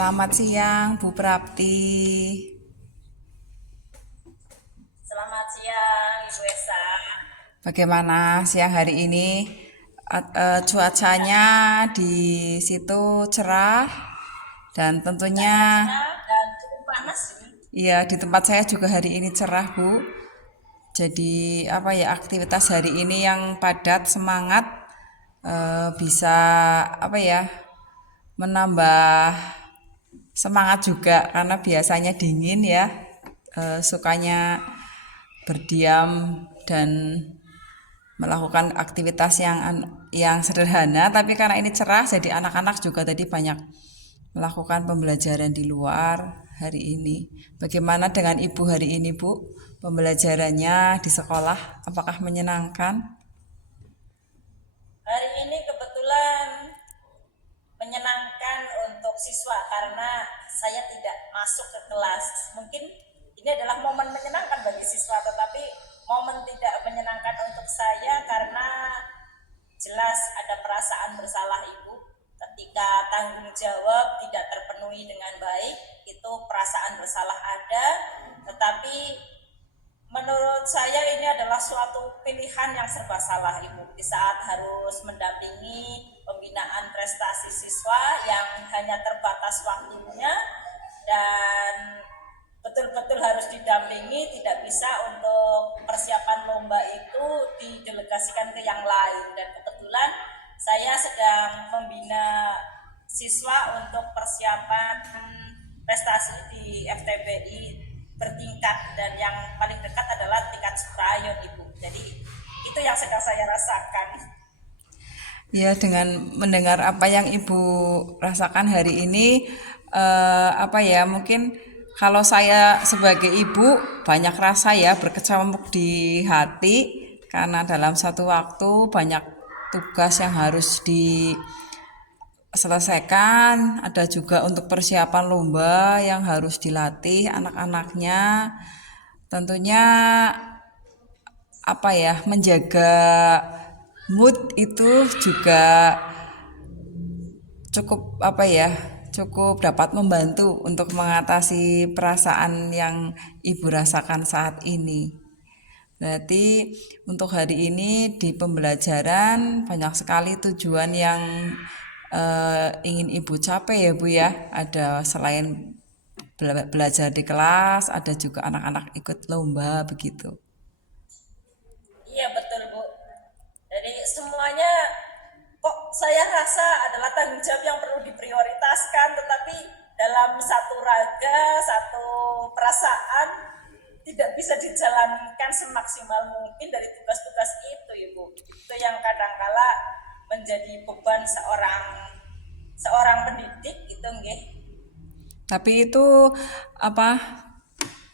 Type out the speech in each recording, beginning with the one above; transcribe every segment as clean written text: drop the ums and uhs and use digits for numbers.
Selamat siang, Bu Prapti. Selamat siang, Ibu Esa. Bagaimana siang hari ini? Cuacanya di situ cerah dan Cuacanya tentunya cerah dan cukup panas ini. ya di tempat saya juga hari ini cerah, Bu. Jadi apa ya aktivitas hari ini yang padat, semangat, bisa apa ya menambah semangat juga karena biasanya dingin ya, sukanya berdiam dan melakukan aktivitas yang sederhana, tapi karena ini cerah jadi anak-anak juga tadi banyak melakukan pembelajaran di luar hari ini. Bagaimana dengan Ibu hari ini, Bu? Pembelajarannya di sekolah apakah menyenangkan? Hari ini kebetulan menyenangkan untuk siswa karena saya tidak masuk ke kelas. Mungkin ini adalah momen menyenangkan bagi siswa, tetapi momen tidak menyenangkan untuk saya karena jelas ada perasaan bersalah ibu ketika tanggung jawab tidak terpenuhi dengan baik. Itu perasaan bersalah ada, tetapi menurut saya ini adalah suatu pilihan yang serba salah Ibu di saat harus mendampingi pembinaan prestasi siswa yang hanya terbatas waktunya dan betul-betul harus didampingi, tidak bisa untuk persiapan lomba itu didelegasikan ke yang lain. Dan kebetulan saya sedang membina siswa untuk persiapan prestasi di FTBI bertingkat, dan yang paling dekat adalah tingkat Suprayon Ibu. Jadi itu yang sedang saya rasakan. Ya, dengan mendengar apa yang Ibu rasakan hari ini, apa ya, mungkin kalau saya sebagai ibu banyak rasa ya berkecamuk di hati karena dalam satu waktu banyak tugas yang harus diselesaikan, ada juga untuk persiapan lomba yang harus dilatih anak-anaknya. Tentunya apa ya, menjaga mood itu juga cukup apa ya cukup dapat membantu untuk mengatasi perasaan yang ibu rasakan saat ini. Berarti untuk hari ini di pembelajaran banyak sekali tujuan yang ingin ibu capai ya bu ya. Ada selain belajar di kelas, ada juga anak-anak ikut lomba begitu. Iya betul Bu. Jadi semuanya kok saya rasa adalah tanggung jawab yang perlu diprioritaskan, tetapi dalam satu raga, satu perasaan tidak bisa dijalankan semaksimal mungkin dari tugas-tugas itu Ibu. Itu yang kadangkala menjadi beban seorang seorang pendidik gitu nggih. Tapi itu apa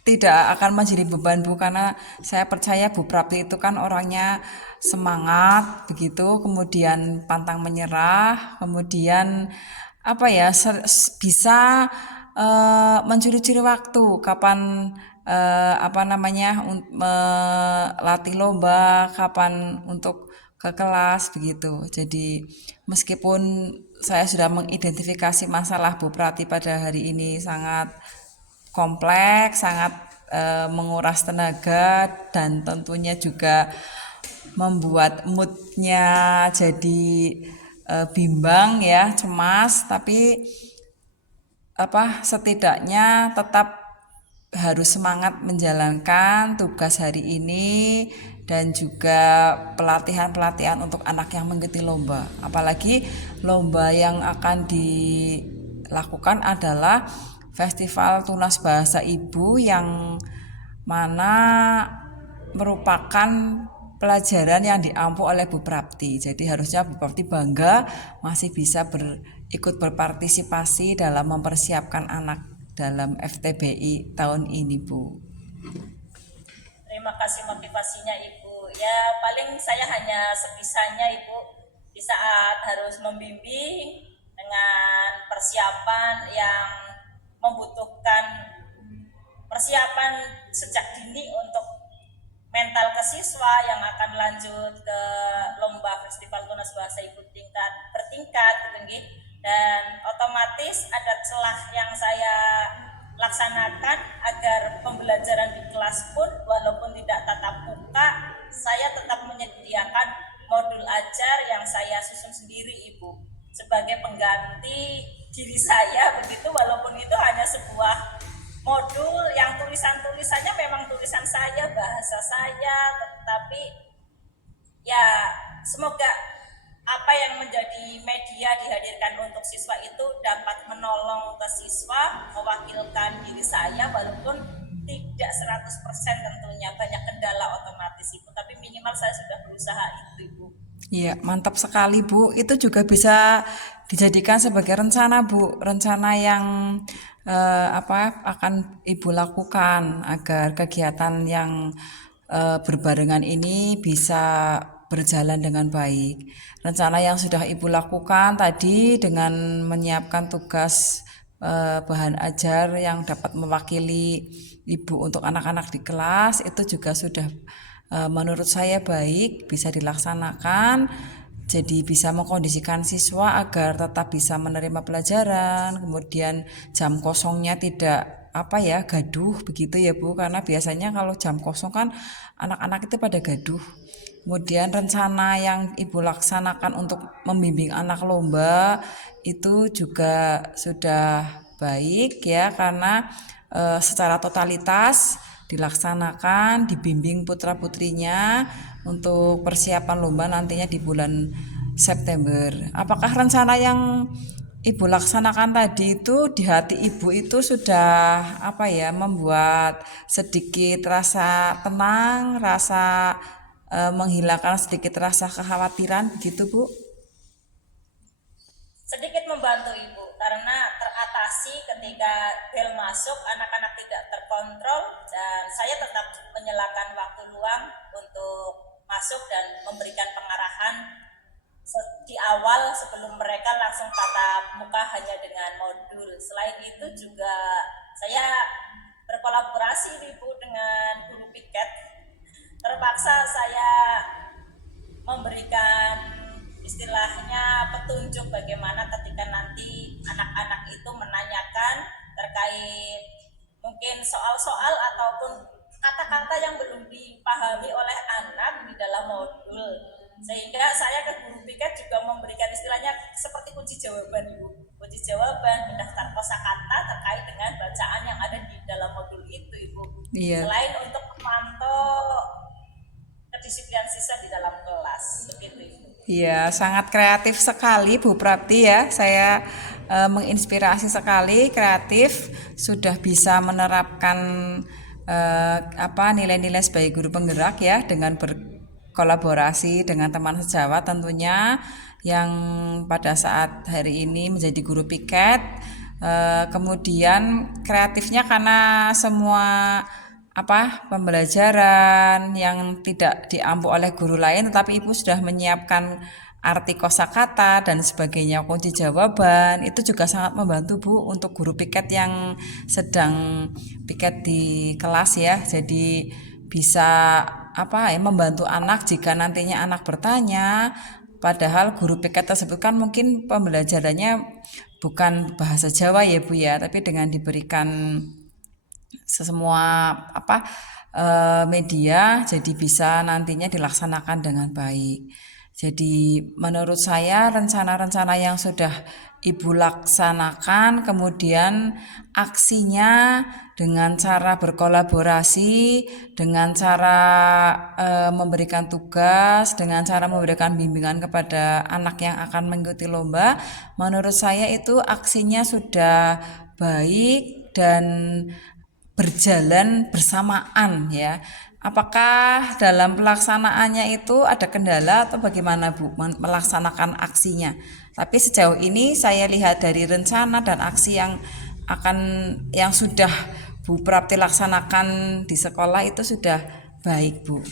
tidak akan menjadi beban Bu karena saya percaya Bu Prapti itu kan orangnya semangat begitu, kemudian pantang menyerah, kemudian apa ya bisa mencuri-curi waktu kapan apa namanya melatih lomba, kapan untuk ke kelas begitu. Jadi meskipun saya sudah mengidentifikasi masalah Bu Prati pada hari ini sangat kompleks, sangat menguras tenaga dan tentunya juga membuat moodnya jadi bimbang ya, cemas. Tapi apa setidaknya tetap harus semangat menjalankan tugas hari ini dan juga pelatihan-pelatihan untuk anak yang mengikuti lomba. Apalagi lomba yang akan dilakukan adalah Festival Tunas Bahasa Ibu yang mana merupakan pelajaran yang diampu oleh Bu Prapti. Jadi harusnya Bu Prapti bangga masih bisa ikut berpartisipasi dalam mempersiapkan anak dalam FTBI tahun ini, Bu. Terima kasih motivasinya Ibu. Ya paling saya hanya sebisanya Ibu di saat harus membimbing dengan persiapan yang membutuhkan persiapan sejak dini untuk mental ke siswa yang akan lanjut ke lomba Festival Tunas Bahasa Ibu tingkat bertingkat gitu nggih. dan otomatis ada celah yang saya laksanakan agar pembelajaran di kelas pun walaupun tidak tatap muka, saya tetap menyediakan modul ajar yang saya susun sendiri Ibu sebagai pengganti diri saya begitu, walaupun itu hanya sebuah modul yang tulisannya memang tulisan saya, bahasa saya, tetapi ya semoga apa yang menjadi media dihadirkan untuk siswa itu dapat menolong ke siswa, mewakilkan diri saya walaupun tidak 100% tentunya, banyak kendala otomatis Ibu, tapi minimal saya sudah berusaha itu Ibu. Iya, mantap sekali Bu. Itu juga bisa dijadikan sebagai rencana Bu, rencana yang apa akan Ibu lakukan agar kegiatan yang berbarengan ini bisa berjalan dengan baik. Rencana yang sudah Ibu lakukan tadi dengan menyiapkan tugas bahan ajar yang dapat mewakili Ibu untuk anak-anak di kelas itu juga sudah menurut saya baik, bisa dilaksanakan. Jadi bisa mengkondisikan siswa agar tetap bisa menerima pelajaran, kemudian jam kosongnya tidak apa ya gaduh begitu ya Bu, karena biasanya kalau jam kosong kan anak-anak itu pada gaduh. Kemudian rencana yang Ibu laksanakan untuk membimbing anak lomba itu juga sudah baik ya, karena secara totalitas dilaksanakan, dibimbing putra-putrinya untuk persiapan lomba nantinya di bulan September. Apakah rencana yang Ibu laksanakan tadi itu di hati Ibu itu sudah apa ya, membuat sedikit rasa tenang, rasa menghilangkan sedikit rasa kekhawatiran begitu Bu? Sedikit membantu Ibu karena teratasi ketika bel masuk anak-anak tidak terkontrol dan saya tetap menyelakan waktu luang untuk masuk dan memberikan pengarahan di awal sebelum mereka langsung tatap muka hanya dengan modul. Selain itu juga saya berkolaborasi Ibu dengan guru piket. Terpaksa saya memberikan istilahnya petunjuk bagaimana ketika nanti anak-anak itu menanyakan terkait mungkin soal-soal ataupun kata-kata yang belum dipahami oleh anak di dalam modul, sehingga saya ke guru piket juga memberikan istilahnya seperti kunci jawaban Ibu, kunci jawaban mendaftar kosakata terkait dengan bacaan yang ada di dalam modul itu Ibu. Iya. Selain untuk memantau kedisiplinan siswa di dalam kelas begitu Ibu. Iya, sangat kreatif sekali Bu Prapti ya. Saya menginspirasi sekali, kreatif, sudah bisa menerapkan apa nilai-nilai sebagai guru penggerak ya dengan berkolaborasi dengan teman sejawat tentunya yang pada saat hari ini menjadi guru piket. Kemudian kreatifnya karena semua apa pembelajaran yang tidak diampu oleh guru lain, tetapi Ibu sudah menyiapkan arti kosakata dan sebagainya, kunci jawaban itu juga sangat membantu Bu untuk guru piket yang sedang piket di kelas ya. Jadi bisa apa ya membantu anak jika nantinya anak bertanya, padahal guru piket tersebut kan mungkin pembelajarannya bukan bahasa Jawa ya Bu ya, tapi dengan diberikan semua apa media jadi bisa nantinya dilaksanakan dengan baik. Jadi menurut saya rencana-rencana yang sudah Ibu laksanakan kemudian aksinya dengan cara berkolaborasi, dengan cara memberikan tugas, dengan cara memberikan bimbingan kepada anak yang akan mengikuti lomba, menurut saya itu aksinya sudah baik dan berjalan bersamaan ya. Apakah dalam pelaksanaannya itu ada kendala atau bagaimana Bu melaksanakan aksinya? Tapi sejauh ini saya lihat dari rencana dan aksi akan yang sudah Bu Prapti laksanakan di sekolah itu sudah baik Bu.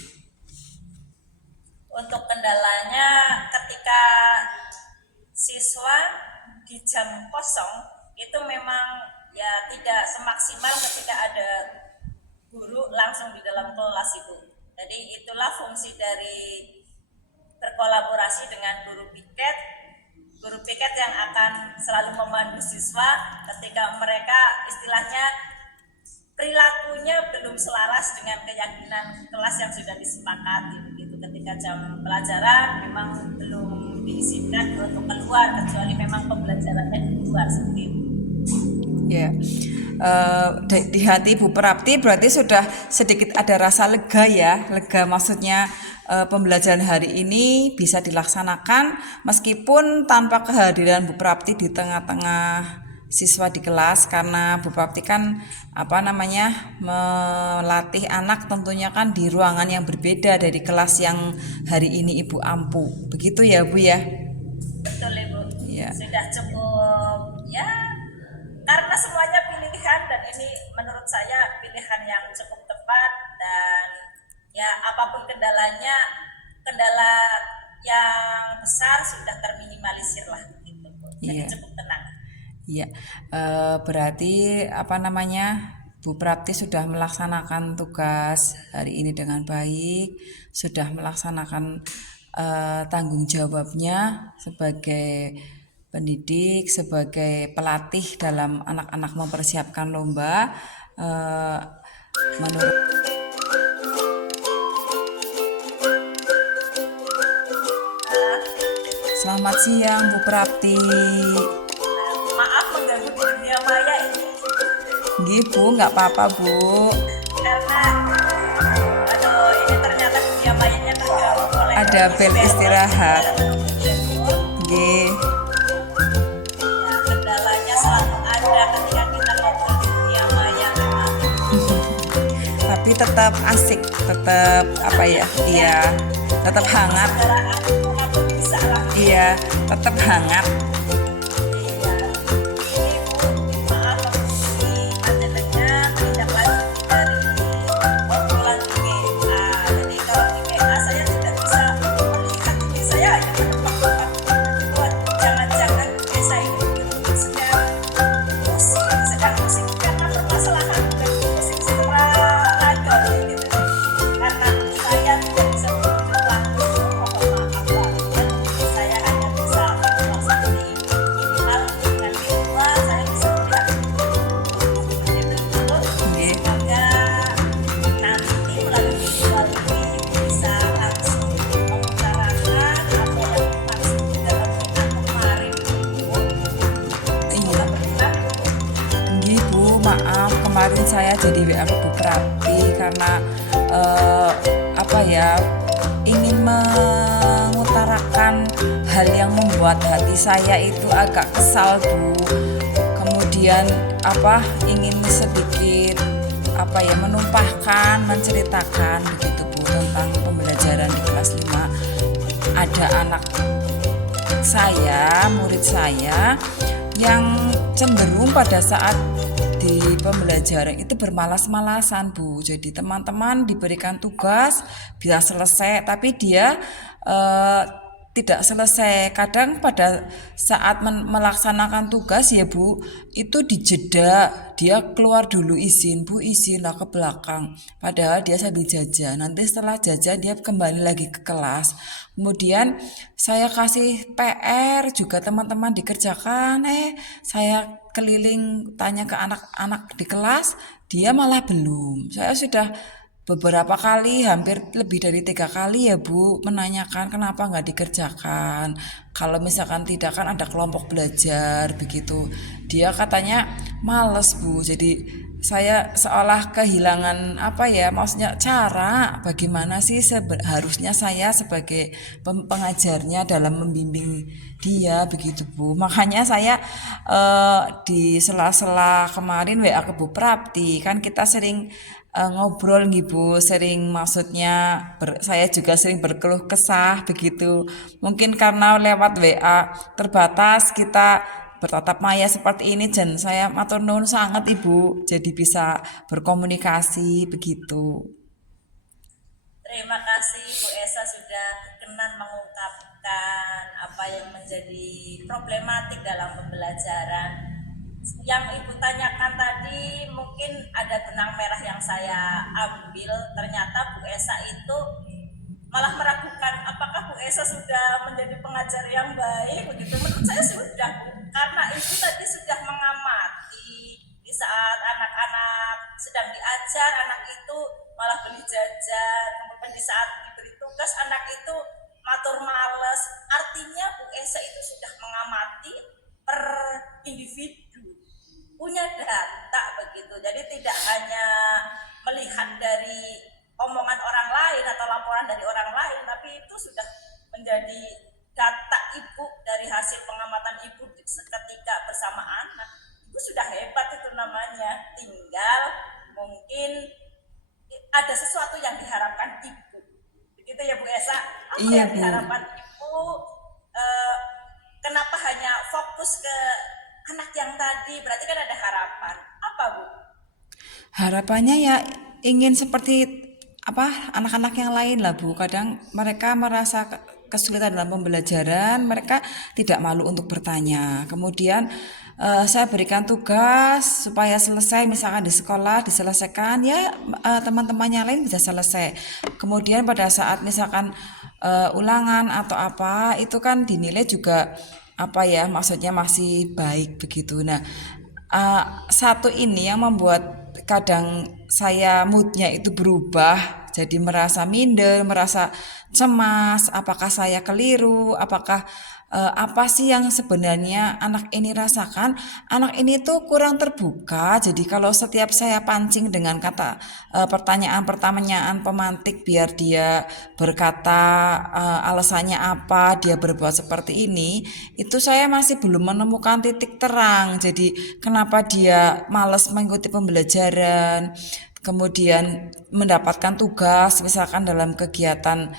Untuk kendalanya ketika siswa di jam kosong itu memang ya tidak semaksimal ketika ada guru langsung di dalam kelas Ibu. Jadi itulah fungsi dari berkolaborasi dengan guru piket guru piket yang akan selalu memandu siswa ketika mereka istilahnya perilakunya belum selaras dengan keyakinan kelas yang sudah disepakati begitu. Ketika jam pelajaran memang belum diizinkan untuk keluar kecuali memang pembelajarannya di luar seperti itu. Ya, di hati Ibu Prapti berarti sudah sedikit ada rasa lega ya, lega maksudnya pembelajaran hari ini bisa dilaksanakan meskipun tanpa kehadiran Bu Prapti di tengah-tengah siswa di kelas, karena Bu Prapti kan melatih anak tentunya kan di ruangan yang berbeda dari kelas yang hari ini Ibu ampu. Begitu ya Bu ya? Betul Ibu. Ya. Sudah cukup ya, karena semuanya pilihan dan ini menurut saya pilihan yang cukup tepat, dan ya apapun kendalanya, kendala yang besar sudah terminimalisir lah gitu. Jadi Iya. cukup tenang. Iya, berarti Bu Prapti sudah melaksanakan tugas hari ini dengan baik, sudah melaksanakan tanggung jawabnya sebagai pendidik, sebagai pelatih dalam anak-anak mempersiapkan lomba. Menurut Selamat siang Bu Prapti. Maaf mengganggu di dunia maya ini Nggih Bu, nggak apa-apa Bu. karena aduh ini ternyata dunia mayanya terganggu oleh Ada bel istirahat. Ya, Bu. Nggih. Ya, kendalanya selalu ada ketika kita ngobrol di dunia maya memang. Tapi tetap asik, tetap iya, tetap hangat, Persaudaraan aku bisa lah. iya, tetap hangat. Iya. Ini Bu, maaf ini agendanya tidak lanjut dari obrolan di WA. Jadi kalau di WA saya tidak bisa melihat ini, saya hanya menebak-nebak. Wah, jangan-jangan desa ini sedang pusing karena permasalahan dan pusing secara ragam gitu. Karena saya tidak bisa menunjuk langsung, mohon maaf banget. Saya hanya bisa melaksanakan minimal dengan virtual, saya bisa melihat begitu dulu. Nggih. Semoga nanti melalui virtual ini bisa langsung mengutarakan apa yang dimaksud di dalam WA kemarin. Iya. Semoga berkenan. Nggih Bu, maaf kemarin saya jadi WA Bu Prapti karena ingin mengutarakan hal yang membuat hati saya itu agak kesal Bu. Kemudian ingin sedikit menumpahkan, menceritakan begitu Bu tentang pembelajaran di kelas 5. Ada anak saya, murid saya yang cenderung pada saat di pembelajaran itu bermalas-malasan Bu. Jadi teman-teman diberikan tugas bisa selesai tapi dia tidak selesai. Kadang pada saat melaksanakan tugas ya Bu, itu dijeda, dia keluar dulu izin, Bu izin lah ke belakang. Padahal dia sambil jajan. Nanti setelah jajan dia kembali lagi ke kelas. Kemudian saya kasih PR juga teman-teman dikerjakan. Saya keliling tanya ke anak-anak di kelas, dia malah belum. Saya sudah beberapa kali, hampir lebih dari 3 kali ya Bu, menanyakan kenapa nggak dikerjakan. Kalau misalkan tidak kan ada kelompok belajar begitu. Dia katanya males Bu. Jadi saya seolah kehilangan maksudnya cara bagaimana sih harusnya saya sebagai pengajarnya dalam membimbing dia begitu Bu. Makanya saya di sela-sela kemarin WA ke Bu Prapti, kan kita sering ngobrol nih Bu, sering maksudnya saya juga sering berkeluh kesah begitu. Mungkin karena lewat WA terbatas kita bertatap maya seperti ini, dan saya matur nuwun sangat Ibu jadi bisa berkomunikasi begitu. Terima kasih Bu Esa sudah berkenan mengungkapkan apa yang menjadi problematik dalam pembelajaran. Yang Ibu tanyakan tadi mungkin ada benang merah yang saya ambil, ternyata Bu Esa itu malah meragukan apakah Bu Esa sudah menjadi pengajar yang baik begitu. Menurut saya sudah, Bu, karena ibu tadi sudah mengamati di saat anak-anak sedang diajar, anak itu malah beli jajan, kemudian di saat diberi tugas anak itu matur males. Artinya Bu Esa itu sudah mengamati per individu, punya data begitu. Jadi tidak hanya melihat dari omongan orang lain atau laporan dari orang lain, tapi itu sudah menjadi data ibu dari hasil pengamatan ibu seketika bersama anak. Itu sudah hebat, itu namanya. Tinggal mungkin ada sesuatu yang diharapkan ibu. Begitu ya Bu Esa. Apa Iya yang Bu. diharapkan ibu? Eh, Kenapa hanya fokus ke anak yang tadi? Berarti kan ada harapan. Apa Bu? Harapannya ya ingin seperti apa anak-anak yang lain lah Bu. Kadang mereka merasa kesulitan dalam pembelajaran, mereka tidak malu untuk bertanya. Kemudian saya berikan tugas supaya selesai, misalkan di sekolah diselesaikan ya, teman-teman yang lain bisa selesai. Kemudian pada saat misalkan ulangan atau apa itu kan dinilai juga apa ya, maksudnya masih baik begitu. Nah, satu ini yang membuat kadang saya moodnya itu berubah, jadi merasa minder, merasa cemas, apakah saya keliru, apakah apa sih yang sebenarnya anak ini rasakan. Anak ini tuh kurang terbuka, jadi kalau setiap saya pancing dengan kata pertanyaan-pertanyaan pemantik biar dia berkata alasannya apa dia berbuat seperti ini, itu saya masih belum menemukan titik terang. Jadi kenapa dia malas mengikuti pembelajaran, kemudian mendapatkan tugas misalkan dalam kegiatan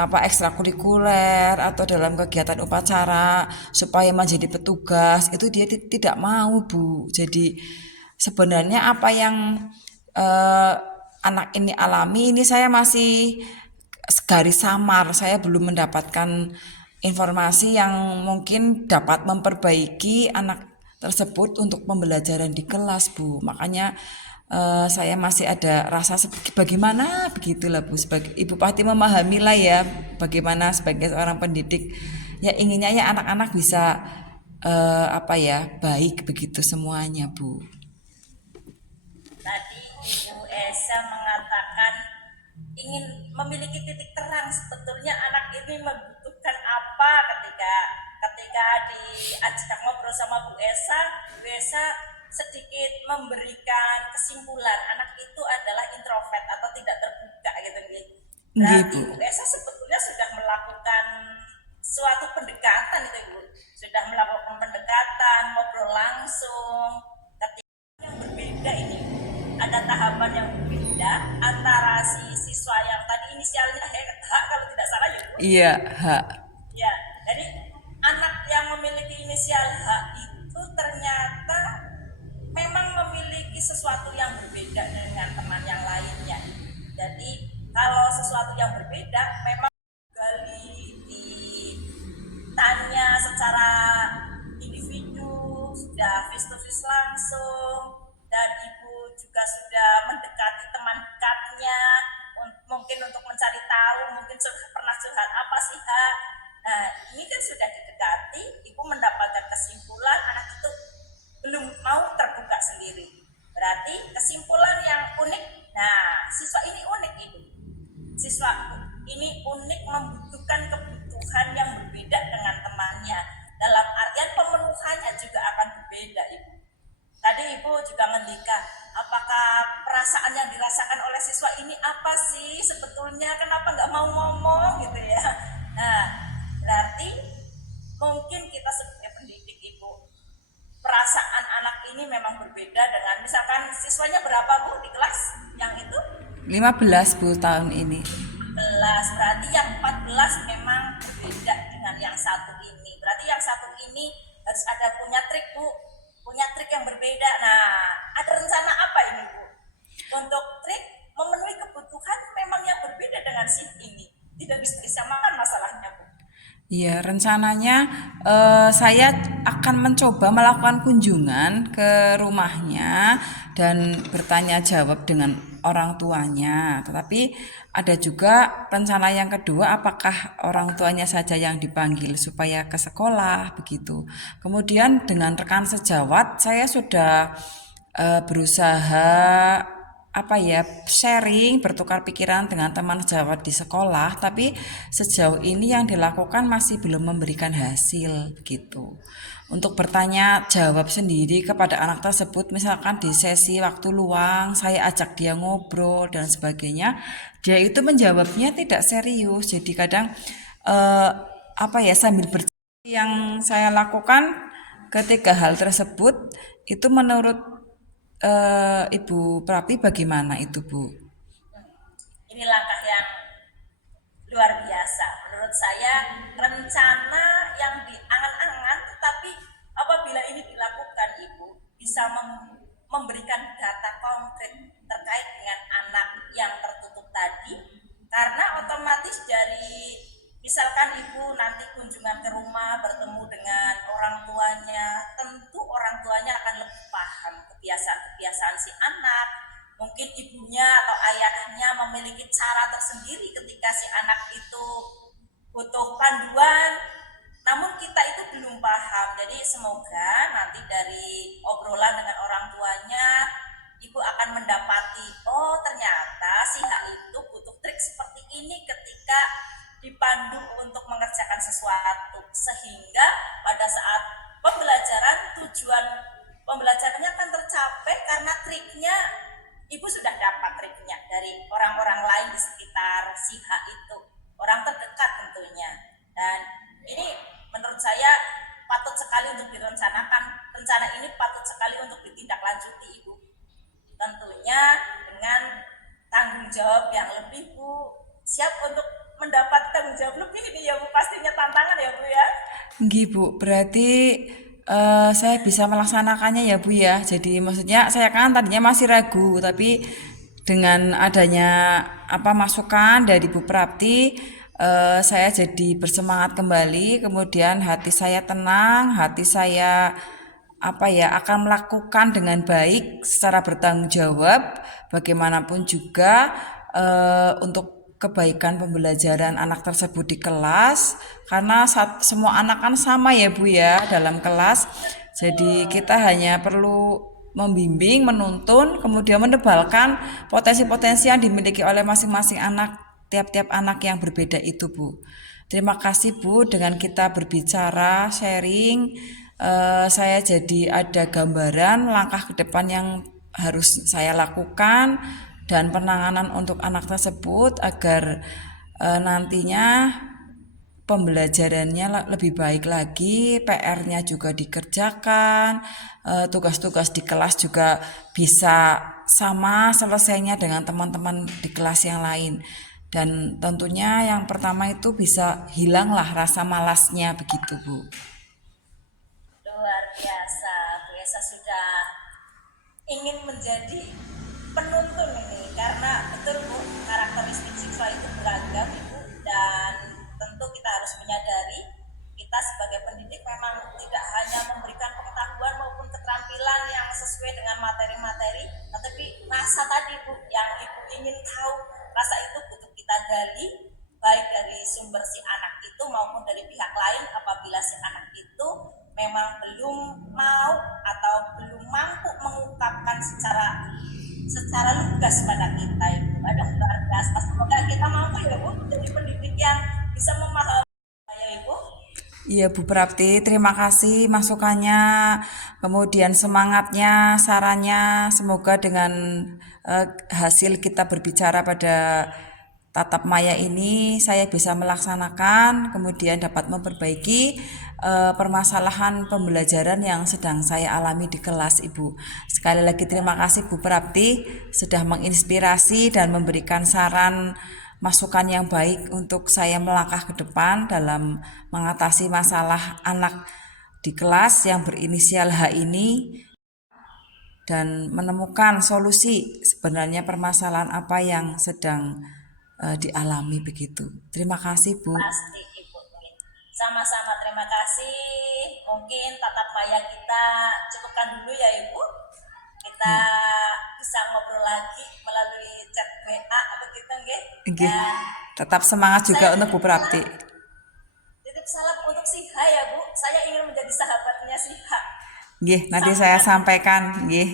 apa ekstrakurikuler atau dalam kegiatan upacara supaya menjadi petugas, itu dia tidak mau Bu. Jadi sebenarnya apa yang eh, anak ini alami ini saya masih garis samar, saya belum mendapatkan informasi yang mungkin dapat memperbaiki anak tersebut untuk pembelajaran di kelas Bu. Makanya saya masih ada rasa bagaimana begitulah Bu. Sebagai Ibu pasti memahami lah ya bagaimana sebagai seorang pendidik ya inginnya ya anak-anak bisa apa ya baik begitu semuanya Bu. Tadi Ibu Esa mengatakan ingin memiliki titik terang sebetulnya anak ini membutuhkan apa ketika ketika diajak ngobrol sama Bu Esa sedikit memberikan kesimpulan anak itu adalah introvert atau tidak terbuka gitu nih. Nggih Berarti Bu. Bu Esa sebetulnya sudah melakukan suatu pendekatan itu Ibu. Sudah melakukan pendekatan, ngobrol langsung. Ketika yang berbeda ini ada tahapan yang berbeda antara si siswa yang tadi inisialnya H kalau tidak salah ya Bu. Iya, Hak. Ya, jadi anak yang memiliki inisial H itu ternyata memang memiliki sesuatu yang berbeda dengan teman yang lainnya. Jadi kalau sesuatu yang berbeda memang gali ditanya secara individu, sudah face to face langsung, dan ibu juga sudah mendekati teman dekatnya mungkin untuk mencari tahu, mungkin sudah pernah curhat apa sih Ha. Nah ini kan sudah didekati, ibu mendapatkan kesimpulan anak itu belum mau terbuka sendiri. Berarti kesimpulan yang unik. Nah siswa ini unik ibu, siswa ini unik, membutuhkan kebutuhan yang berbeda dengan temannya. Dalam artian pemenuhannya juga akan berbeda ibu. Tadi ibu juga ngendika, apakah perasaan yang dirasakan oleh siswa ini apa sih sebetulnya, kenapa nggak mau ngomong gitu ya. Nah berarti mungkin kita sebagai pendidik ibu, perasaan anak ini memang berbeda dengan misalkan siswanya berapa Bu di kelas yang itu? 15 Bu tahun ini. 14, berarti yang 14 memang berbeda dengan yang satu ini. Berarti yang satu ini harus ada punya trik Bu, punya trik yang berbeda. Nah ada rencana apa ini Bu untuk trik memenuhi kebutuhan memang yang berbeda dengan si ini, tidak bisa disamakan masalahnya Bu? Iya, rencananya saya akan mencoba melakukan kunjungan ke rumahnya dan bertanya jawab dengan orang tuanya. Tetapi ada juga rencana yang kedua, apakah orang tuanya saja yang dipanggil supaya ke sekolah begitu. Kemudian dengan rekan sejawat saya sudah berusaha apa ya, sharing, bertukar pikiran dengan teman sejawat di sekolah, tapi sejauh ini yang dilakukan masih belum memberikan hasil gitu. Untuk bertanya jawab sendiri kepada anak tersebut, misalkan di sesi waktu luang saya ajak dia ngobrol dan sebagainya, dia itu menjawabnya tidak serius. Jadi kadang eh, apa ya, sambil bercerita yang saya lakukan ketiga hal tersebut itu menurut Ibu Prati bagaimana itu, Bu? Ini langkah yang luar biasa. Menurut saya rencana yang diangan-angan, tetapi apabila ini dilakukan, Ibu bisa memberikan data konkret terkait dengan anak yang tertutup tadi, karena otomatis dari misalkan Ibu nanti kunjungan ke rumah bertemu dengan orang tuanya, tentu orang tuanya akan lebih paham kebiasaan-kebiasaan si anak. Mungkin ibunya atau ayahnya memiliki cara tersendiri ketika si anak itu butuh panduan, namun kita itu belum paham. Jadi semoga nanti dari obrolan dengan orang tuanya, ibu akan mendapati, oh ternyata si hak itu butuh trik seperti ini ketika dipandu untuk mengerjakan sesuatu, sehingga pada saat pembelajaran tujuan pembelajarannya akan tercapai karena triknya ibu sudah dapat triknya dari orang-orang lain di sekitar si hak itu, orang terdekat tentunya. Dan ini menurut saya patut sekali untuk direncanakan. Rencana ini patut sekali untuk ditindaklanjuti, Ibu. Tentunya dengan tanggung jawab yang lebih, Bu. Siap untuk mendapat tanggung jawab lebih ini ya, Bu. Pastinya tantangan ya, Bu ya. Nggih, Bu. Berarti saya bisa melaksanakannya ya, Bu ya. Jadi maksudnya saya kan tadinya masih ragu, tapi dengan adanya apa masukan dari Bu Prapti, saya jadi bersemangat kembali. Kemudian hati saya tenang, hati saya apa ya, akan melakukan dengan baik secara bertanggung jawab bagaimanapun juga untuk kebaikan pembelajaran anak tersebut di kelas, karena semua anak kan sama ya Bu ya dalam kelas, jadi kita hanya perlu membimbing, menuntun, kemudian menebalkan potensi-potensi yang dimiliki oleh masing-masing anak, tiap-tiap anak yang berbeda itu, Bu. Terima kasih, Bu, dengan kita berbicara, sharing, saya jadi ada gambaran langkah ke depan yang harus saya lakukan dan penanganan untuk anak tersebut agar nantinya pembelajarannya lebih baik lagi, PR-nya juga dikerjakan, tugas-tugas di kelas juga bisa sama selesainya dengan teman-teman di kelas yang lain. Dan tentunya yang pertama itu bisa hilanglah rasa malasnya begitu, Bu. Luar biasa. Bu Esa sudah ingin menjadi penuntun ini, karena betul Bu, karakteristik siswa itu beragam Ibu, dan tentu kita harus menyadari kita sebagai pendidik memang tidak hanya memberikan pengetahuan maupun keterampilan yang sesuai dengan materi-materi, tetapi rasa tadi Bu yang Ibu ingin tahu, rasa itu butuh kita gali baik dari sumber si anak itu maupun dari pihak lain apabila si anak itu memang belum mau atau belum mampu mengungkapkan secara lugas pada kita. Itu ada luar biasa. Semoga kita mampu ya Bu jadi pendidik yang bisa memahami ya Ibu. Iya Bu Prapti, terima kasih masukannya, kemudian semangatnya, sarannya. Semoga dengan hasil kita berbicara pada tatap maya ini saya bisa melaksanakan, kemudian dapat memperbaiki permasalahan pembelajaran yang sedang saya alami di kelas, Ibu. Sekali lagi terima kasih Bu Prapti sudah menginspirasi dan memberikan saran masukan yang baik untuk saya melangkah ke depan dalam mengatasi masalah anak di kelas yang berinisial H ini dan menemukan solusi sebenarnya permasalahan apa yang sedang dialami begitu. Terima kasih, Bu. Pasti Ibu. Sama-sama terima kasih. Mungkin tatap maya kita cukupkan dulu ya Ibu. Kita Ya. bisa ngobrol lagi melalui chat WA begitu nggih. Nggih. Dan Tetap semangat juga saya untuk Bu Prapti. titip salam untuk Siha ya Bu. Saya ingin menjadi sahabatnya Siha. Nggih, nanti saya Sampaikan sampaikan nggih.